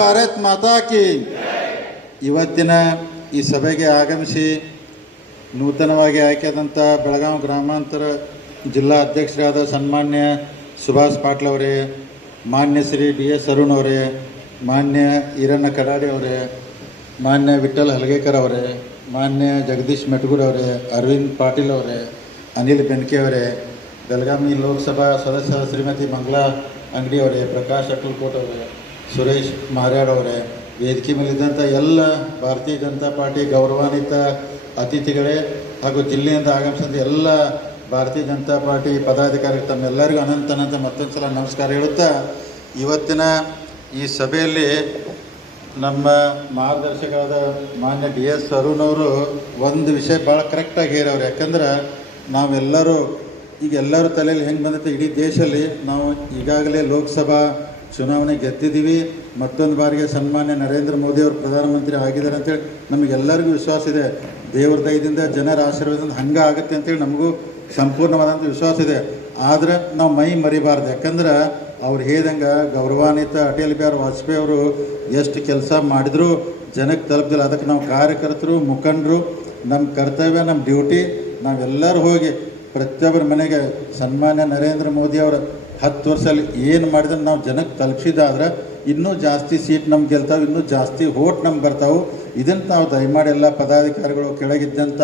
ಭಾರತ್ ಮಾತಾ ಕಿ ಇವತ್ತಿನ ಈ ಸಭೆಗೆ ಆಗಮಿಸಿ ನೂತನವಾಗಿ ಆಯ್ಕೆಯಾದಂಥ ಬೆಳಗಾವಿ ಗ್ರಾಮಾಂತರ ಜಿಲ್ಲಾ ಅಧ್ಯಕ್ಷರಾದ ಸನ್ಮಾನ್ಯ ಸುಭಾಷ್ ಪಾಟ್ಲ್ ಅವರೇ ಮಾನ್ಯ ಶ್ರೀ ಡಿ ಎಸ್ ಅರುಣ್ ಅವರೇ ಮಾನ್ಯ ಈರಣ್ಣ ಕರಾಡಿ ಅವರೇ ಮಾನ್ಯ ವಿಠಲ್ ಹಲಗೇಕರ್ ಅವರೇ ಮಾನ್ಯ ಜಗದೀಶ್ ಮೆಟ್ಗೂರ್ ಅವರೇ ಅರವಿಂದ್ ಪಾಟೀಲ್ ಅವರೇ ಅನಿಲ್ ಬೆನ್ಕೆ ಅವರೇ ಬೆಳಗಾವಿ ಲೋಕಸಭಾ ಸದಸ್ಯ ಶ್ರೀಮತಿ ಮಂಗ್ಲಾ ಅಂಗಡಿ ಅವರೇ ಪ್ರಕಾಶ್ ಅಕ್ಕಲ್ಕೋಟ್ ಅವರೇ ಸುರೇಶ್ ಅವರೇ ವೇದಿಕೆ ಮೇಲಿದ್ದಂಥ ಎಲ್ಲ ಭಾರತೀಯ ಜನತಾ ಪಾರ್ಟಿ ಗೌರವಾನ್ವಿತ ಅತಿಥಿಗಳೇ ಹಾಗೂ ಜಿಲ್ಲೆಯಿಂದ ಆಗಮಿಸಿದ ಎಲ್ಲ ಭಾರತೀಯ ಜನತಾ ಪಾರ್ಟಿ ಪದಾಧಿಕಾರಿಗಳು ತಮ್ಮೆಲ್ಲರಿಗೂ ಅನಂತ ಅನಂತ ಮತ್ತೊಂದು ಸಲ ನಮಸ್ಕಾರ ಹೇಳುತ್ತಾ ಇವತ್ತಿನ ಈ ಸಭೆಯಲ್ಲಿ ನಮ್ಮ ಮಾರ್ಗದರ್ಶಕರಾದ ಮಾನ್ಯ ಡಿ ಎಸ್ ಅರುಣ್ ಅವರು ಒಂದು ವಿಷಯ ಭಾಳ ಕರೆಕ್ಟಾಗಿ ಹೇರವ್ರು ಯಾಕಂದ್ರೆ ನಾವೆಲ್ಲರೂ ಈಗ ಎಲ್ಲರ ತಲೆಯಲ್ಲಿ ಹೆಂಗೆ ಬಂದೈತೆ ಇಡೀ ದೇಶದಲ್ಲಿ ನಾವು ಈಗಾಗಲೇ ಲೋಕಸಭಾ ಚುನಾವಣೆ ಗೆದ್ದಿದ್ದೀವಿ ಮತ್ತೊಂದು ಬಾರಿಗೆ ಸನ್ಮಾನ್ಯ ನರೇಂದ್ರ ಮೋದಿ ಅವರು ಪ್ರಧಾನಮಂತ್ರಿ ಆಗಿದ್ದಾರೆ ಅಂತೇಳಿ ನಮಗೆಲ್ಲರಿಗೂ ವಿಶ್ವಾಸ ಇದೆ ದೇವ್ರ ದಯದಿಂದ ಜನರ ಆಶೀರ್ವಾದದಿಂದ ಹಂಗೆ ಆಗುತ್ತೆ ಅಂತೇಳಿ ನಮಗೂ ಸಂಪೂರ್ಣವಾದಂಥ ವಿಶ್ವಾಸ ಇದೆ ಆದರೆ ನಾವು ಮೈ ಮರಿಬಾರ್ದು ಯಾಕಂದ್ರೆ ಅವ್ರು ಹೇಳಿದಂಗೆ ಗೌರವಾನ್ವಿತ ಅಟಲ್ ಬಿಹಾರಿ ವಾಜಪೇಯಿ ಅವರು ಎಷ್ಟು ಕೆಲಸ ಮಾಡಿದ್ರು ಜನಕ್ಕೆ ತಲುಪಿಲ್ಲ ಅದಕ್ಕೆ ನಾವು ಕಾರ್ಯಕರ್ತರು ಮುಖಂಡರು ನಮ್ಮ ಕರ್ತವ್ಯ ನಮ್ಮ ಡ್ಯೂಟಿ ನಾವೆಲ್ಲರೂ ಹೋಗಿ ಪ್ರತಿಯೊಬ್ಬರ ಮನೆಗೆ ಸನ್ಮಾನ್ಯ ನರೇಂದ್ರ ಮೋದಿ ಅವರ ಹತ್ತು ವರ್ಷದಲ್ಲಿ ಏನು ಮಾಡಿದ್ರೆ ನಾವು ಜನಕ್ಕೆ ತಲುಪಿಸಿದಾದ್ರೆ ಇನ್ನೂ ಜಾಸ್ತಿ ಸೀಟ್ ನಮ್ಗೆ ಗೆಲ್ತಾವೆ ಇನ್ನೂ ಜಾಸ್ತಿ ವೋಟ್ ನಮ್ಗೆ ಬರ್ತಾವೆ ಇದನ್ನು ನಾವು ದಯಮಾಡಿ ಎಲ್ಲ ಪದಾಧಿಕಾರಿಗಳು ಕೆಳಗಿದ್ದಂಥ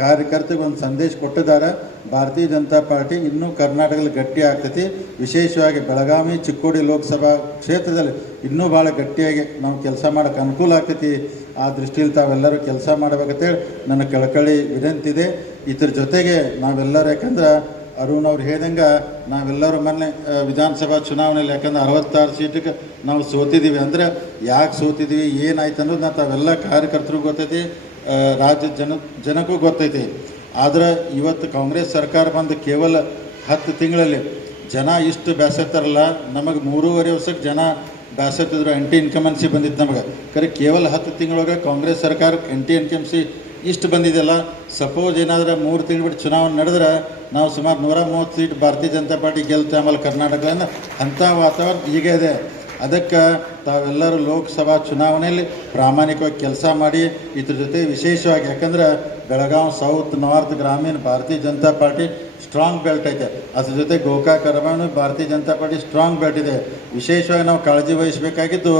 ಕಾರ್ಯಕರ್ತರಿಗೆ ಒಂದು ಸಂದೇಶ ಕೊಟ್ಟಿದ್ದಾರೆ ಭಾರತೀಯ ಜನತಾ ಪಾರ್ಟಿ ಇನ್ನೂ ಕರ್ನಾಟಕದಲ್ಲಿ ಗಟ್ಟಿ ಆಗ್ತೈತಿ ವಿಶೇಷವಾಗಿ ಬೆಳಗಾವಿ ಚಿಕ್ಕೋಡಿ ಲೋಕಸಭಾ ಕ್ಷೇತ್ರದಲ್ಲಿ ಇನ್ನೂ ಭಾಳ ಗಟ್ಟಿಯಾಗಿ ನಾವು ಕೆಲಸ ಮಾಡೋಕ್ಕೆ ಅನುಕೂಲ ಆಗ್ತೈತಿ ಆ ದೃಷ್ಟಿಯಲ್ಲಿ ತಾವೆಲ್ಲರೂ ಕೆಲಸ ಮಾಡಬೇಕಂತೇಳಿ ನನ್ನ ಕೆಳಕಳಿ ವಿನಂತಿದೆ ಇದ್ರ ಜೊತೆಗೆ ನಾವೆಲ್ಲರೂ ಯಾಕಂದ್ರೆ ಅರುಣ್ ಅವ್ರು ಹೇಳಿದಂಗೆ ನಾವೆಲ್ಲರೂ ಮೊನ್ನೆ ವಿಧಾನಸಭಾ ಚುನಾವಣೆಯಲ್ಲಿ ಯಾಕಂದ್ರೆ ಅರವತ್ತಾರು ಸೀಟಿಗೆ ನಾವು ಸೋತಿದ್ದೀವಿ ಅಂದರೆ ಯಾಕೆ ಸೋತಿದ್ದೀವಿ ಏನಾಯ್ತು ಅನ್ನೋದು ನಾವು ತಾವೆಲ್ಲ ಕಾರ್ಯಕರ್ತರಿಗೂ ಗೊತ್ತೈತಿ ರಾಜ್ಯ ಜನ ಜನಕ್ಕೂ ಗೊತ್ತೈತಿ ಆದರೆ ಇವತ್ತು ಕಾಂಗ್ರೆಸ್ ಸರ್ಕಾರ ಬಂದು ಕೇವಲ ಹತ್ತು ತಿಂಗಳಲ್ಲಿ ಜನ ಇಷ್ಟು ಬ್ಯಾಸತ್ತಾರಲ್ಲ ನಮಗೆ ಮೂರುವರೆ ವರ್ಷಕ್ಕೆ ಜನ ಬ್ಯಾಸತ್ತಿದ್ರು ಎಂಟಿ ಇನ್ಕಮೆನ್ಸಿ ಬಂದಿತ್ತು ನಮಗೆ ಕರೆ ಕೇವಲ ಹತ್ತು ತಿಂಗಳೊಳಗೆ ಕಾಂಗ್ರೆಸ್ ಸರ್ಕಾರಕ್ಕೆ ಎಂಟಿ ಇನ್ಕಮ್ಸಿ ಇಷ್ಟು ಬಂದಿದೆಯಲ್ಲ ಸಪೋಸ್ ಏನಾದರೂ ಮೂರು ತಿಂಗಳು ಬಿಟ್ಟು ಚುನಾವಣೆ ನಡೆದ್ರೆ ನಾವು ಸುಮಾರು ನೂರ ಮೂವತ್ತು ಸೀಟ್ ಭಾರತೀಯ ಜನತಾ ಪಾರ್ಟಿ ಗೆಲ್ತೇವೆ ಆಮೇಲೆ ಕರ್ನಾಟಕದಿಂದ ಅಂಥ ವಾತಾವರಣ ಈಗ ಇದೆ ಅದಕ್ಕೆ ತಾವೆಲ್ಲರೂ ಲೋಕಸಭಾ ಚುನಾವಣೆಯಲ್ಲಿ ಪ್ರಾಮಾಣಿಕವಾಗಿ ಕೆಲಸ ಮಾಡಿ ಇದ್ರ ಜೊತೆ ವಿಶೇಷವಾಗಿ ಯಾಕಂದ್ರೆ ಬೆಳಗಾವಿ ಸೌತ್ ನಾರ್ತ್ ಗ್ರಾಮೀಣ ಭಾರತೀಯ ಜನತಾ ಪಾರ್ಟಿ ಸ್ಟ್ರಾಂಗ್ ಬೆಲ್ಟ್ ಐತೆ ಅದ್ರ ಜೊತೆ ಗೋಕಾ ಭಾರತೀಯ ಜನತಾ ಪಾರ್ಟಿ ಸ್ಟ್ರಾಂಗ್ ಬೆಲ್ಟ್ ಇದೆ ವಿಶೇಷವಾಗಿ ನಾವು ಕಾಳಜಿ ವಹಿಸಬೇಕಾಗಿದ್ದು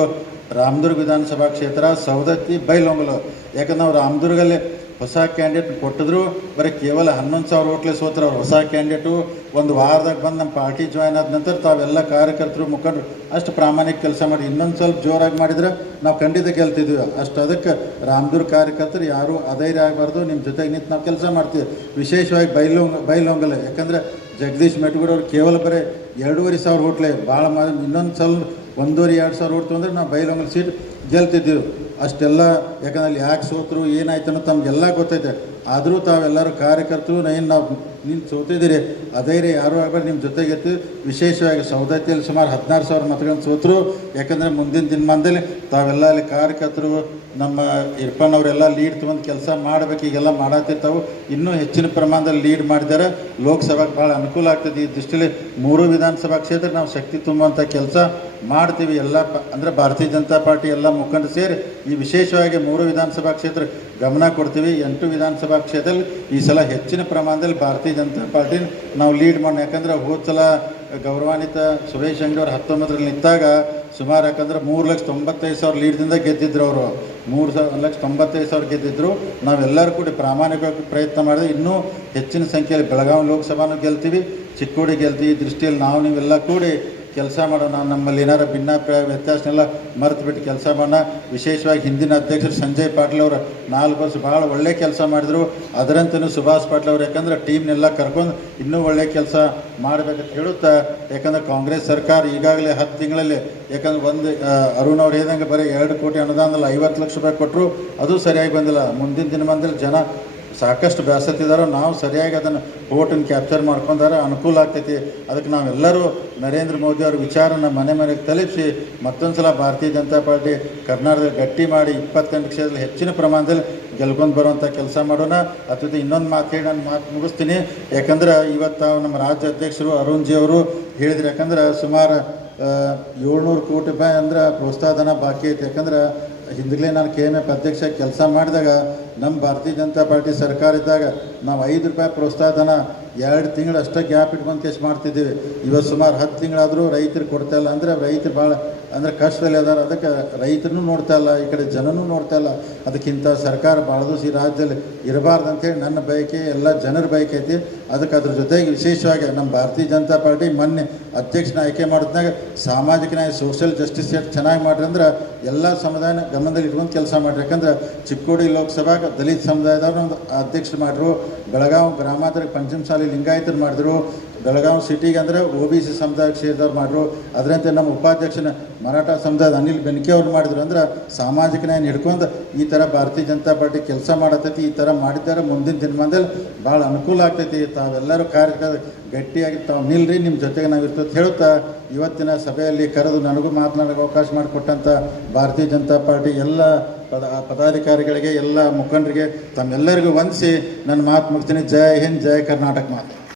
ರಾಮದುರ್ಗ ವಿಧಾನಸಭಾ ಕ್ಷೇತ್ರ ಸವದತ್ತಿ ಬೈಲೊಂಗಲು ಯಾಕಂದ್ರೆ ನಾವು ರಾಮದುರ್ಗಲ್ಲೇ ಹೊಸ ಕ್ಯಾಂಡಿಡೇಟ್ ಕೊಟ್ಟಿದ್ರು ಬರೀ ಕೇವಲ ಹನ್ನೊಂದು ಸಾವಿರ ಓಟ್ಲೆ ಸೋತ್ರ ಅವ್ರು ಹೊಸ ಕ್ಯಾಂಡಿಡೇಟು ಒಂದು ವಾರದಾಗ ಬಂದು ನಮ್ಮ ಪಾರ್ಟಿ ಜಾಯ್ನ್ ಆದ ನಂತರ ತಾವೆಲ್ಲ ಕಾರ್ಯಕರ್ತರು ಮುಖಂಡರು ಅಷ್ಟು ಪ್ರಾಮಾಣಿಕ ಕೆಲಸ ಮಾಡಿ ಇನ್ನೊಂದು ಸ್ವಲ್ಪ ಜೋರಾಗಿ ಮಾಡಿದ್ರೆ ನಾವು ಖಂಡಿತ ಗೆಲ್ತಿದ್ವಿ ಅಷ್ಟು ಅದಕ್ಕೆ ರಾಮದುರ್ಗ ಕಾರ್ಯಕರ್ತರು ಯಾರೂ ಅಧೈರ್ಯ ಆಗಬಾರ್ದು ನಿಮ್ಮ ಜೊತೆಗೆ ನಿಂತು ನಾವು ಕೆಲಸ ಮಾಡ್ತೀವಿ ವಿಶೇಷವಾಗಿ ಬೈಲೊಂಗ್ ಬೈಲೊಂಗಲ ಯಾಕಂದರೆ ಜಗದೀಶ್ ಮೆಟ್ಗೂಡವ್ರು ಕೇವಲ ಬರೀ ಎರಡೂವರೆ ಸಾವಿರ ಹೋಟ್ಲೆ ಭಾಳ ಇನ್ನೊಂದು ಸ್ವಲ್ಪ ಒಂದೂವರೆ ಎರಡು ಸಾವಿರ ಓಟ್ ಅಂದರೆ ನಾವು ಬೈಲಂಗಲ್ ಸೀಟ್ ಗೆಲ್ತಿದ್ದೆವು ಅಷ್ಟೆಲ್ಲ ಯಾಕಂದ್ರೆ ಅಲ್ಲಿ ಯಾಕೆ ಸೋತರು ಏನಾಯ್ತು ಅನ್ನೋದು ತಮಗೆಲ್ಲ ಗೊತ್ತೈತೆ ಆದರೂ ತಾವೆಲ್ಲರೂ ಕಾರ್ಯಕರ್ತರು ಏನು ನಾವು ನೀನು ಸೋತಿದ್ದೀರಿ ರೀ ಯಾರು ಆಗಬಾರ್ದು ನಿಮ್ಮ ಜೊತೆಗೆತ್ತು ವಿಶೇಷವಾಗಿ ಸೌದತ್ತಿಯಲ್ಲಿ ಸುಮಾರು ಹದಿನಾರು ಸಾವಿರ ಮತಗಳನ್ನು ಸೋತರು ಯಾಕಂದರೆ ಮುಂದಿನ ದಿನಮಾನದಲ್ಲಿ ತಾವೆಲ್ಲ ಅಲ್ಲಿ ಕಾರ್ಯಕರ್ತರು ನಮ್ಮ ಇರ್ಫಾನ್ ಅವರೆಲ್ಲ ಲೀಡ್ ತೊಗೊಂಡು ಕೆಲಸ ಮಾಡಬೇಕು ಈಗೆಲ್ಲ ಮಾಡತ್ತಿರ್ತಾವೆ ಇನ್ನೂ ಹೆಚ್ಚಿನ ಪ್ರಮಾಣದಲ್ಲಿ ಲೀಡ್ ಮಾಡಿದ್ದಾರೆ ಲೋಕಸಭೆಗೆ ಭಾಳ ಅನುಕೂಲ ಆಗ್ತದೆ ಈ ದೃಷ್ಟಿಯಲ್ಲಿ ಮೂರು ವಿಧಾನಸಭಾ ಕ್ಷೇತ್ರ ನಾವು ಶಕ್ತಿ ತುಂಬುವಂಥ ಕೆಲಸ ಮಾಡ್ತೀವಿ ಎಲ್ಲ ಪ ಅಂದರೆ ಭಾರತೀಯ ಜನತಾ ಪಾರ್ಟಿ ಎಲ್ಲ ಮುಖಂಡರು ಸೇರಿ ಈ ವಿಶೇಷವಾಗಿ ಮೂರು ವಿಧಾನಸಭಾ ಕ್ಷೇತ್ರ ಗಮನ ಕೊಡ್ತೀವಿ ಎಂಟು ವಿಧಾನಸಭಾ ಕ್ಷೇತ್ರದಲ್ಲಿ ಈ ಸಲ ಹೆಚ್ಚಿನ ಪ್ರಮಾಣದಲ್ಲಿ ಭಾರತೀಯ ಭಾರತೀಯ ಜನತಾ ಪಾರ್ಟಿ ನಾವು ಲೀಡ್ ಮಾಡೋಣ ಯಾಕಂದ್ರೆ ಹೋದ ಸಲ ಗೌರವಾನ್ವಿತ ಸುರೇಶ್ ಅವ್ರು ಹತ್ತೊಂಬತ್ತರಲ್ಲಿ ನಿಂತಾಗ ಸುಮಾರು ಯಾಕಂದ್ರೆ ಮೂರು ಲಕ್ಷ ತೊಂಬತ್ತೈದು ಸಾವಿರ ಲೀಡ್ದಿಂದ ಗೆದ್ದಿದ್ರು ಅವರು ಮೂರು ಸಾವಿರ ಲಕ್ಷ ತೊಂಬತ್ತೈದು ಸಾವಿರ ಗೆದ್ದಿದ್ರು ನಾವೆಲ್ಲರೂ ಕೂಡ ಪ್ರಾಮಾಣಿಕವಾಗಿ ಪ್ರಯತ್ನ ಮಾಡಿದ್ರೆ ಇನ್ನೂ ಹೆಚ್ಚಿನ ಸಂಖ್ಯೆಯಲ್ಲಿ ಬೆಳಗಾವಿ ಲೋಕಸಭಾನು ಗೆಲ್ತೀವಿ ಚಿಕ್ಕೋಡಿ ಗೆಲ್ತೀವಿ ದೃಷ್ಟಿಯಲ್ಲಿ ನಾವು ನೀವೆಲ್ಲ ಕೂಡಿ ಕೆಲಸ ಮಾಡೋಣ ನಮ್ಮಲ್ಲಿ ಏನಾರ ಭಿನ್ನಾಭಿಪ್ರಾಯ ವ್ಯತ್ಯಾಸನೆಲ್ಲ ಮರೆತು ಬಿಟ್ಟು ಕೆಲಸ ಮಾಡೋಣ ವಿಶೇಷವಾಗಿ ಹಿಂದಿನ ಅಧ್ಯಕ್ಷರು ಸಂಜಯ್ ಪಾಟೀಲ್ ಅವರು ನಾಲ್ಕು ವರ್ಷ ಭಾಳ ಒಳ್ಳೆ ಕೆಲಸ ಮಾಡಿದರು ಅದರಂತೂ ಸುಭಾಷ್ ಪಾಟೀಲ್ ಅವರು ಯಾಕಂದರೆ ಟೀಮ್ನೆಲ್ಲ ಕರ್ಕೊಂಡು ಇನ್ನೂ ಒಳ್ಳೆ ಕೆಲಸ ಮಾಡಬೇಕಂತ ಹೇಳುತ್ತಾ ಯಾಕಂದರೆ ಕಾಂಗ್ರೆಸ್ ಸರ್ಕಾರ ಈಗಾಗಲೇ ಹತ್ತು ತಿಂಗಳಲ್ಲಿ ಯಾಕಂದ್ರೆ ಒಂದು ಅರುಣ್ ಅವ್ರು ಹೇಳಿದಂಗೆ ಬರೀ ಎರಡು ಕೋಟಿ ಅನುದಾನದಲ್ಲಿ ಐವತ್ತು ಲಕ್ಷ ರೂಪಾಯಿ ಕೊಟ್ಟರು ಅದು ಸರಿಯಾಗಿ ಬಂದಿಲ್ಲ ಮುಂದಿನ ಬಂದಲ್ಲಿ ಜನ ಸಾಕಷ್ಟು ಬೆಳೆಸತ್ತಿದ್ದಾರೆ ನಾವು ಸರಿಯಾಗಿ ಅದನ್ನು ಓಟನ್ನು ಕ್ಯಾಪ್ಚರ್ ಮಾಡ್ಕೊಂಡಾರೆ ಅನುಕೂಲ ಆಗ್ತೈತಿ ಅದಕ್ಕೆ ನಾವೆಲ್ಲರೂ ನರೇಂದ್ರ ಮೋದಿ ಅವ್ರ ವಿಚಾರನ ಮನೆ ಮನೆಗೆ ತಲುಪಿಸಿ ಮತ್ತೊಂದು ಸಲ ಭಾರತೀಯ ಜನತಾ ಪಾರ್ಟಿ ಕರ್ನಾಟಕದಲ್ಲಿ ಗಟ್ಟಿ ಮಾಡಿ ಇಪ್ಪತ್ತೆಂಟು ಕ್ಷೇತ್ರದಲ್ಲಿ ಹೆಚ್ಚಿನ ಪ್ರಮಾಣದಲ್ಲಿ ಗೆಲ್ಕೊಂಡು ಬರುವಂಥ ಕೆಲಸ ಮಾಡೋಣ ಅದ್ರ ಇನ್ನೊಂದು ಮಾತು ಹೇಳಿ ನಾನು ಮಾತು ಮುಗಿಸ್ತೀನಿ ಯಾಕಂದ್ರೆ ಇವತ್ತು ನಮ್ಮ ರಾಜ್ಯ ಅಧ್ಯಕ್ಷರು ಅರುಣ್ ಜಿ ಅವರು ಹೇಳಿದ್ರು ಯಾಕಂದ್ರೆ ಸುಮಾರು ಏಳ್ನೂರು ಕೋಟಿ ರೂಪಾಯಿ ಅಂದ್ರೆ ಪ್ರೋತ್ಸಾಹಧನ ಬಾಕಿ ಐತೆ ಯಾಕಂದ್ರೆ ಹಿಂದಲೇ ನಾನು ಕೆ ಎಮ್ ಎಫ್ ಅಧ್ಯಕ್ಷ ಕೆಲಸ ಮಾಡಿದಾಗ ನಮ್ಮ ಭಾರತೀಯ ಜನತಾ ಪಾರ್ಟಿ ಸರ್ಕಾರ ಇದ್ದಾಗ ನಾವು ಐದು ರೂಪಾಯಿ ಪ್ರೋತ್ಸಾಹಧನ ಎರಡು ತಿಂಗಳು ಅಷ್ಟೇ ಗ್ಯಾಪ್ ಇಟ್ಕೊಂಡು ಕೇಸ್ ಮಾಡ್ತಿದ್ದೀವಿ ಇವತ್ತು ಸುಮಾರು ಹತ್ತು ತಿಂಗಳಾದರೂ ರೈತರು ಕೊಡ್ತಾಯಿಲ್ಲ ಇಲ್ಲ ಅಂದರೆ ರೈತರು ಭಾಳ ಅಂದರೆ ಕಷ್ಟದಲ್ಲಿ ಅದಾರ ಅದಕ್ಕೆ ರೈತರೂ ನೋಡ್ತಾ ಇಲ್ಲ ಈ ಕಡೆ ಜನನೂ ನೋಡ್ತಾ ಇಲ್ಲ ಅದಕ್ಕಿಂತ ಸರ್ಕಾರ ಭಾಳ ದಿವಸ ಈ ರಾಜ್ಯದಲ್ಲಿ ಇರಬಾರ್ದು ಅಂತೇಳಿ ನನ್ನ ಬಯಕೆ ಎಲ್ಲ ಜನರ ಬಯಕೆ ಐತಿ ಅದಕ್ಕೆ ಅದ್ರ ಜೊತೆಗೆ ವಿಶೇಷವಾಗಿ ನಮ್ಮ ಭಾರತೀಯ ಜನತಾ ಪಾರ್ಟಿ ಮೊನ್ನೆ ಅಧ್ಯಕ್ಷನ ಆಯ್ಕೆ ಮಾಡಿದ್ನಾಗ ಸಾಮಾಜಿಕ ನ್ಯಾಯ ಸೋಷಿಯಲ್ ಜಸ್ಟಿಸ್ ಎಷ್ಟು ಚೆನ್ನಾಗಿ ಮಾಡ್ರಿ ಅಂದ್ರೆ ಎಲ್ಲ ಸಮುದಾಯನ ಗಮನದಲ್ಲಿ ಇಟ್ಕೊಂಡು ಕೆಲಸ ಮಾಡಿರಿ ಯಾಕಂದ್ರೆ ಚಿಕ್ಕೋಡಿ ಲೋಕಸಭಾಗ ದಲಿತ ಸಮುದಾಯದವ್ರನ್ನ ಒಂದು ಅಧ್ಯಕ್ಷ ಮಾಡಿರು ಬೆಳಗಾವಿ ಗ್ರಾಮಾಂತರ ಪಂಚಮ ಶಾಲೆ ಲಿಂಗಾಯತರು ಮಾಡಿದ್ರು ಬೆಳಗಾವಿ ಸಿಟಿಗೆ ಅಂದರೆ ಒ ಬಿ ಸಿ ಸಮುದಾಯಕ್ಕೆ ಸೇರಿದವ್ರು ಮಾಡಿದ್ರು ಅದರಂತೆ ನಮ್ಮ ಉಪಾಧ್ಯಕ್ಷನ ಮರಾಠ ಸಮುದಾಯದ ಅನಿಲ್ ಬೆನ್ಕೆ ಅವ್ರು ಮಾಡಿದ್ರು ಅಂದ್ರೆ ಸಾಮಾಜಿಕ ನ್ಯಾಯ ಹಿಡ್ಕೊಂಡು ಈ ಥರ ಭಾರತೀಯ ಜನತಾ ಪಾರ್ಟಿ ಕೆಲಸ ಮಾಡತೈತಿ ಈ ಥರ ಮಾಡಿದ್ದಾರೆ ಮುಂದಿನ ದಿನಮಾನದಲ್ಲಿ ಭಾಳ ಅನುಕೂಲ ಆಗ್ತೈತಿ ತಾವೆಲ್ಲರೂ ಕಾರ್ಯಕರ್ತ ಗಟ್ಟಿಯಾಗಿ ತಾವು ನಿಲ್ರಿ ನಿಮ್ಮ ಜೊತೆಗೆ ನಾವು ಇರ್ತದೆ ಹೇಳುತ್ತಾ ಇವತ್ತಿನ ಸಭೆಯಲ್ಲಿ ಕರೆದು ನನಗೂ ಮಾತನಾಡೋಕ್ಕೆ ಅವಕಾಶ ಮಾಡಿಕೊಟ್ಟಂಥ ಭಾರತೀಯ ಜನತಾ ಪಾರ್ಟಿ ಎಲ್ಲ ಪದ ಪದಾಧಿಕಾರಿಗಳಿಗೆ ಎಲ್ಲ ಮುಖಂಡರಿಗೆ ತಮ್ಮೆಲ್ಲರಿಗೂ ವಂದಿಸಿ ನನ್ನ ಮಾತು ಮುಗ್ತೀನಿ ಜೈ ಹಿಂದ್ ಜೈ ಕರ್ನಾಟಕ ಮಾತು